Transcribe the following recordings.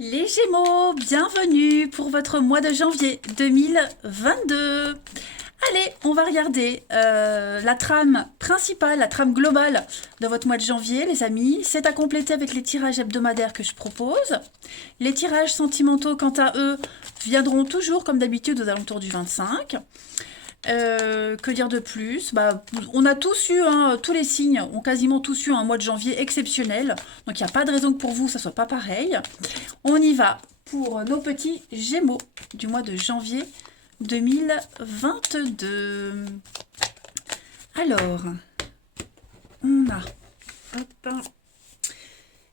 Les Gémeaux, bienvenue pour votre mois de janvier 2022. Allez, on va regarder la trame principale, la trame globale de votre mois de janvier, les amis. C'est à compléter avec les tirages hebdomadaires que je propose. Les tirages sentimentaux, quant à eux, viendront toujours, comme d'habitude, aux alentours du 25. Que dire de plus? On a tous eu, tous les signes ont quasiment tous eu un mois de janvier exceptionnel. Donc il n'y a pas de raison que pour vous ça soit pas pareil. On y va pour nos petits Gémeaux du mois de janvier 2022. Alors, on a hop,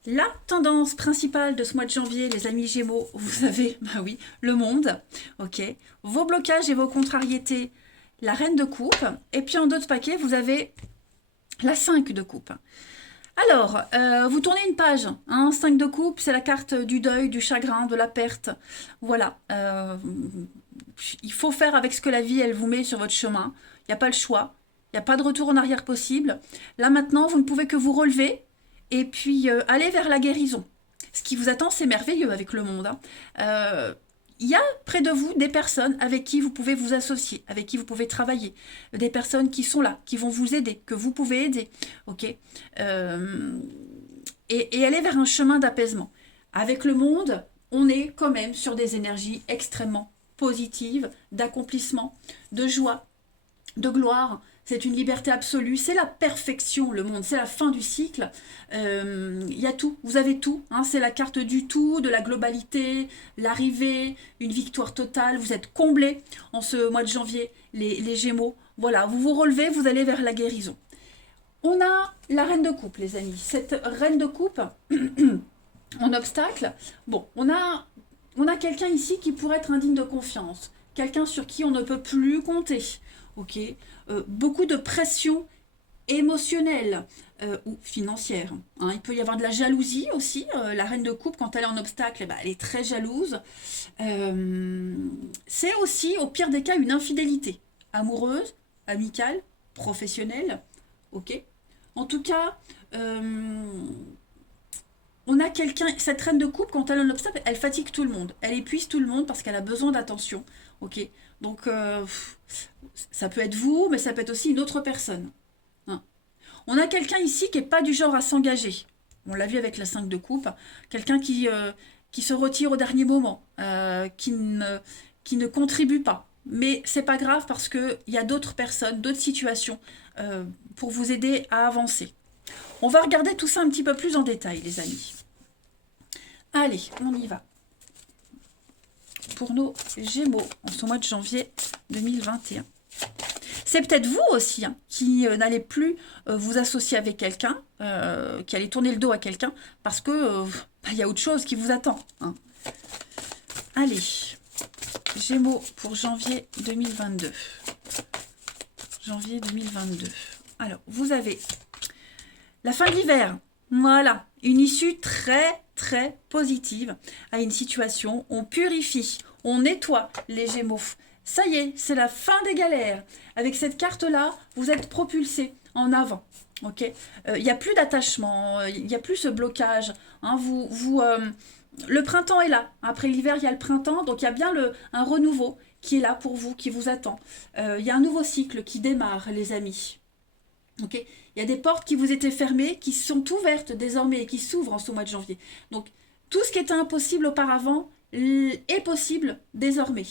la tendance principale de ce mois de janvier, les amis Gémeaux, vous savez, bah oui, le monde, ok. Vos blocages et vos contrariétés, la reine de coupe, et puis en d'autres paquets, vous avez la 5 de coupe. Alors, vous tournez une page, 5 de coupe, c'est la carte du deuil, du chagrin, de la perte. Voilà, il faut faire avec ce que la vie, elle vous met sur votre chemin. Il n'y a pas le choix, il n'y a pas de retour en arrière possible. Là maintenant, vous ne pouvez que vous relever et puis aller vers la guérison. Ce qui vous attend, c'est merveilleux avec le monde. Il y a près de vous des personnes avec qui vous pouvez vous associer, avec qui vous pouvez travailler, des personnes qui sont là, qui vont vous aider, que vous pouvez aider, ok, et aller vers un chemin d'apaisement. Avec le monde, on est quand même sur des énergies extrêmement positives, d'accomplissement, de joie, de gloire. C'est une liberté absolue, c'est la perfection, le monde, c'est la fin du cycle. Il y a tout, vous avez tout, c'est la carte du tout, de la globalité, l'arrivée, une victoire totale. Vous êtes comblés en ce mois de janvier, les Gémeaux. Voilà, vous vous relevez, vous allez vers la guérison. On a la reine de coupe, les amis. Cette reine de coupe, en obstacle, bon, on a quelqu'un ici qui pourrait être indigne de confiance, quelqu'un sur qui on ne peut plus compter. Ok, beaucoup de pression émotionnelle ou financière. Il peut y avoir de la jalousie aussi. La reine de coupe, quand elle est en obstacle, elle est très jalouse. C'est aussi, au pire des cas, une infidélité amoureuse, amicale, professionnelle. Ok. En tout cas, on a quelqu'un, cette reine de coupe, quand elle a un obstacle, elle fatigue tout le monde. Elle épuise tout le monde parce qu'elle a besoin d'attention. Ok. Donc, ça peut être vous, mais ça peut être aussi une autre personne. On a quelqu'un ici qui n'est pas du genre à s'engager. On l'a vu avec la 5 de coupe. Quelqu'un qui se retire au dernier moment, qui ne contribue pas. Mais c'est pas grave parce qu'il y a d'autres personnes, d'autres situations pour vous aider à avancer. On va regarder tout ça un petit peu plus en détail, les amis. Allez, on y va. Pour nos Gémeaux, en ce mois de janvier 2021. C'est peut-être vous aussi qui n'allez plus vous associer avec quelqu'un, qui allez tourner le dos à quelqu'un, parce que y a autre chose qui vous attend. Allez, Gémeaux pour janvier 2022. Janvier 2022. Alors, vous avez la fin de l'hiver. Voilà, une issue très très positive à une situation. On purifie, on nettoie les Gémeaux. Ça y est, c'est la fin des galères. Avec cette carte-là, vous êtes propulsé en avant. Ok, il n'y a plus d'attachement, il n'y a plus ce blocage. Le printemps est là. Après l'hiver, il y a le printemps, donc il y a bien un renouveau qui est là pour vous, qui vous attend. Il y a un nouveau cycle qui démarre, les amis. Ok, il y a des portes qui vous étaient fermées, qui sont ouvertes désormais et qui s'ouvrent en ce mois de janvier. Donc, tout ce qui était impossible auparavant est possible désormais.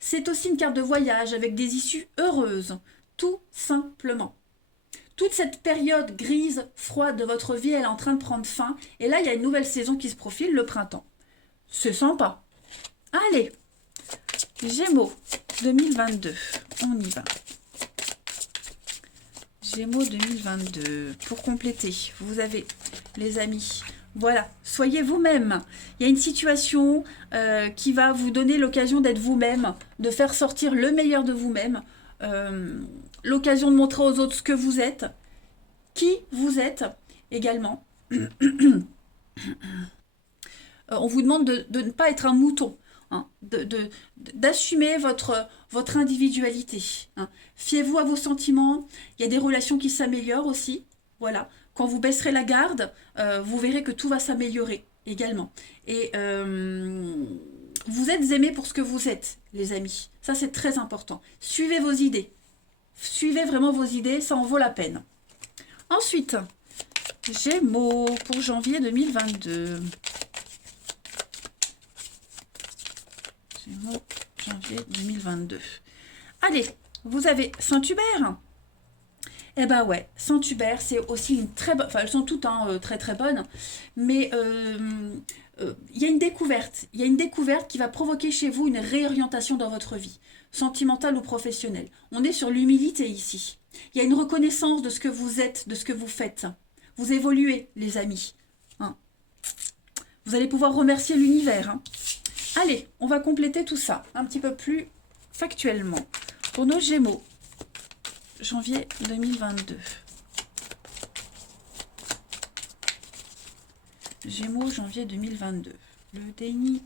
C'est aussi une carte de voyage avec des issues heureuses, tout simplement. Toute cette période grise, froide de votre vie, elle est en train de prendre fin. Et là, il y a une nouvelle saison qui se profile, le printemps. C'est sympa. Allez, Gémeaux 2022, on y va. Gémeaux 2022. Pour compléter, vous avez, les amis, voilà, soyez vous-même. Il y a une situation qui va vous donner l'occasion d'être vous-même, de faire sortir le meilleur de vous-même, l'occasion de montrer aux autres ce que vous êtes, qui vous êtes également. On vous demande de ne pas être un mouton. D'assumer votre individualité. Fiez-vous à vos sentiments. Il y a des relations qui s'améliorent aussi. Voilà. Quand vous baisserez la garde, vous verrez que tout va s'améliorer. également. Et vous êtes aimés pour ce que vous êtes, les amis. Ça, c'est très important. Suivez vos idées. Suivez vraiment vos idées, ça en vaut la peine. Ensuite, Gémeaux pour janvier 2022. Gémeaux, janvier 2022. Allez, vous avez Saint-Hubert. Eh ben ouais, Saint-Hubert, c'est aussi une très bonne... Enfin, elles sont toutes hein, très très bonnes. Mais il y a une découverte. Il y a une découverte qui va provoquer chez vous une réorientation dans votre vie, sentimentale ou professionnelle. On est sur l'humilité ici. Il y a une reconnaissance de ce que vous êtes, de ce que vous faites. Vous évoluez, les amis. Hein. Vous allez pouvoir remercier l'univers. Hein. Allez, on va compléter tout ça un petit peu plus factuellement. Pour nos Gémeaux, janvier 2022. Gémeaux, janvier 2022. Le déni.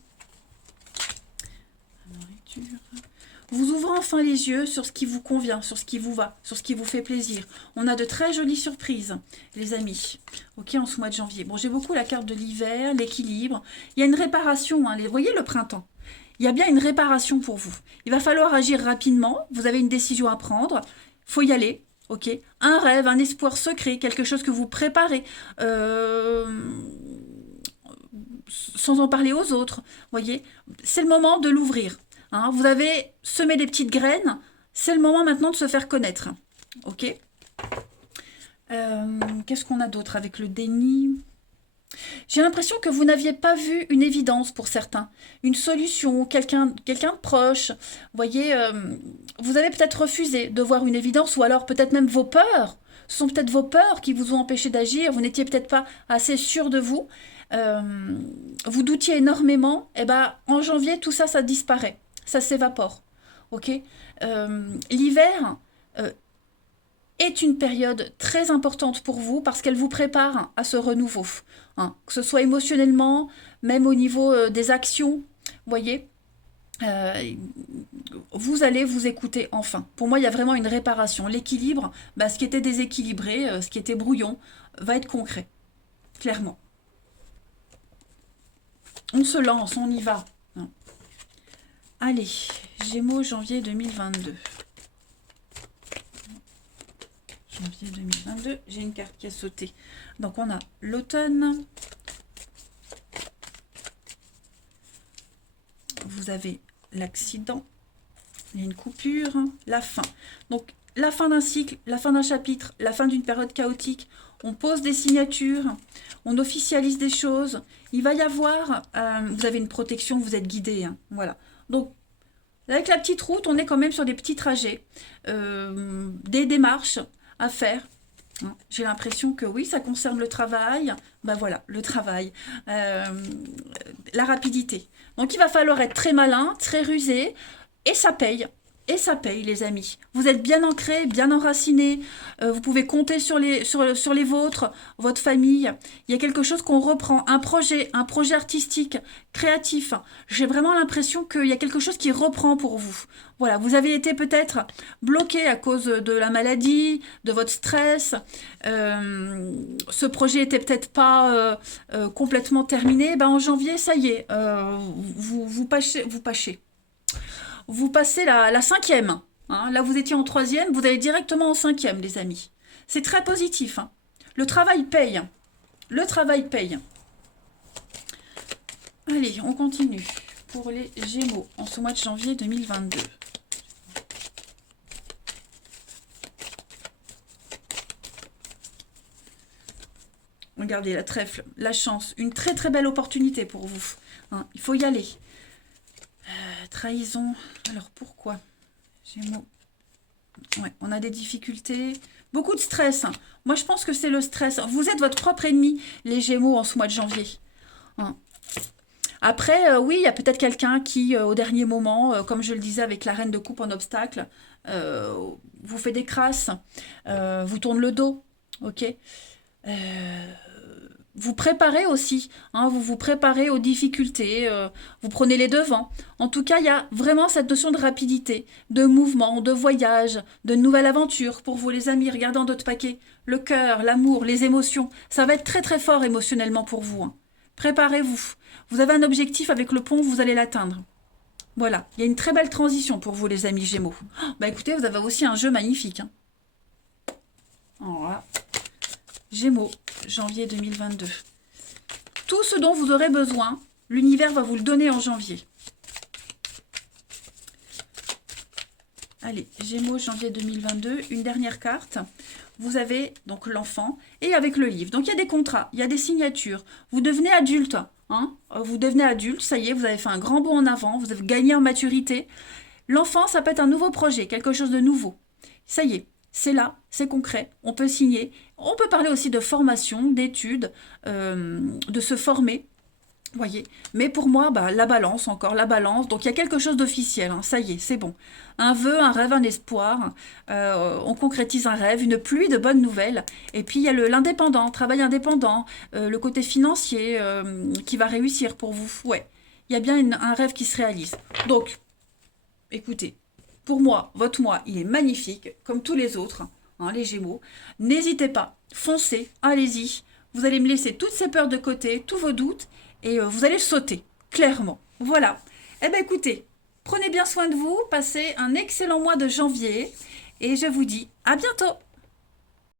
La nourriture. Vous ouvrez enfin les yeux sur ce qui vous convient, sur ce qui vous va, sur ce qui vous fait plaisir. On a de très jolies surprises, les amis. Ok, en ce mois de janvier. Bon, j'ai beaucoup la carte de l'hiver, l'équilibre. Il y a une réparation, hein, vous voyez le printemps. Il y a bien une réparation pour vous. Il va falloir agir rapidement. Vous avez une décision à prendre. Il faut y aller. Ok, un rêve, un espoir secret, quelque chose que vous préparez. Sans en parler aux autres. Voyez, c'est le moment de l'ouvrir. Hein, vous avez semé des petites graines, c'est le moment maintenant de se faire connaître. Ok. Qu'est-ce qu'on a d'autre avec le déni? J'ai l'impression que vous n'aviez pas vu une évidence pour certains, une solution, quelqu'un de proche. Vous voyez, vous avez peut-être refusé de voir une évidence, ou alors peut-être même vos peurs. Ce sont peut-être vos peurs qui vous ont empêché d'agir, vous n'étiez peut-être pas assez sûr de vous. Vous doutiez énormément, et ben en janvier, tout ça, ça disparaît. Ça s'évapore. Ok. L'hiver est une période très importante pour vous parce qu'elle vous prépare à ce renouveau. Hein, que ce soit émotionnellement, même au niveau des actions. Vous voyez, vous allez vous écouter enfin. Pour moi, il y a vraiment une réparation. L'équilibre, bah, ce qui était déséquilibré, ce qui était brouillon, va être concret. Clairement. On se lance, on y va. Hein. Allez, Gémeaux, janvier 2022. Janvier 2022, j'ai une carte qui a sauté. Donc on a l'automne. Vous avez l'accident. Il y a une coupure. La fin. Donc la fin d'un cycle, la fin d'un chapitre, la fin d'une période chaotique. On pose des signatures. On officialise des choses. Il va y avoir... vous avez une protection, vous êtes guidé. Hein, voilà. Donc avec la petite route, on est quand même sur des petits trajets. Des démarches à faire. J'ai l'impression que oui, ça concerne le travail. Ben voilà, le travail. La rapidité. Donc il va falloir être très malin, très rusé. Et ça paye. Et ça paye, les amis. Vous êtes bien ancrés, bien enracinés. Vous pouvez compter sur les vôtres, votre famille. Il y a quelque chose qu'on reprend. Un projet artistique, créatif. J'ai vraiment l'impression qu'il y a quelque chose qui reprend pour vous. Voilà, vous avez été peut-être bloqué à cause de la maladie, de votre stress. Ce projet était peut-être pas complètement terminé. Ben, en janvier, ça y est, vous passez la cinquième. Hein. Là, vous étiez en troisième, vous allez directement en cinquième, les amis. C'est très positif. Hein. Le travail paye. Le travail paye. Allez, on continue. Pour les Gémeaux, en ce mois de janvier 2022. Regardez la trèfle, la chance, une très très belle opportunité pour vous. Hein. Il faut y aller. Trahison. Alors pourquoi? Gémeaux. Ouais, on a des difficultés. Beaucoup de stress. Hein. Moi, je pense que c'est le stress. Vous êtes votre propre ennemi, les Gémeaux, en ce mois de janvier. Hein. Après, oui, il y a peut-être quelqu'un qui, au dernier moment, comme je le disais avec la reine de coupe en obstacle, vous fait des crasses, vous tourne le dos. Ok. Vous préparez aussi, hein, vous vous préparez aux difficultés, vous prenez les devants. En tout cas, il y a vraiment cette notion de rapidité, de mouvement, de voyage, de nouvelle aventure pour vous les amis. Regardez en d'autres paquets, le cœur, l'amour, les émotions, ça va être très très fort émotionnellement pour vous. Hein. Préparez-vous. Vous avez un objectif avec le pont, vous allez l'atteindre. Voilà, il y a une très belle transition pour vous les amis Gémeaux. Oh, bah écoutez, vous avez aussi un jeu magnifique. Hein. Voilà. Gémeaux, janvier 2022. Tout ce dont vous aurez besoin, l'univers va vous le donner en janvier. Allez, Gémeaux, janvier 2022, une dernière carte. Vous avez donc l'enfant et avec le livre. Donc il y a des contrats, il y a des signatures. Vous devenez adulte. Hein, vous devenez adulte, ça y est, vous avez fait un grand bond en avant, vous avez gagné en maturité. L'enfant, ça peut être un nouveau projet, quelque chose de nouveau. Ça y est, c'est là, c'est concret, on peut signer. On peut parler aussi de formation, d'études, de se former. Voyez, mais pour moi, bah, la balance, encore la balance. Donc il y a quelque chose d'officiel, hein, ça y est, c'est bon. Un vœu, un rêve, un espoir. On concrétise un rêve, une pluie de bonnes nouvelles. Et puis il y a l'indépendant, travail indépendant, le côté financier qui va réussir pour vous. Ouais, il y a bien un rêve qui se réalise. Donc, écoutez, pour moi, votre mois, il est magnifique, comme tous les autres, hein, les Gémeaux. N'hésitez pas, foncez, allez-y. Vous allez me laisser toutes ces peurs de côté, tous vos doutes. Et vous allez sauter, clairement. Voilà. Eh bien, écoutez, prenez bien soin de vous, passez un excellent mois de janvier et je vous dis à bientôt.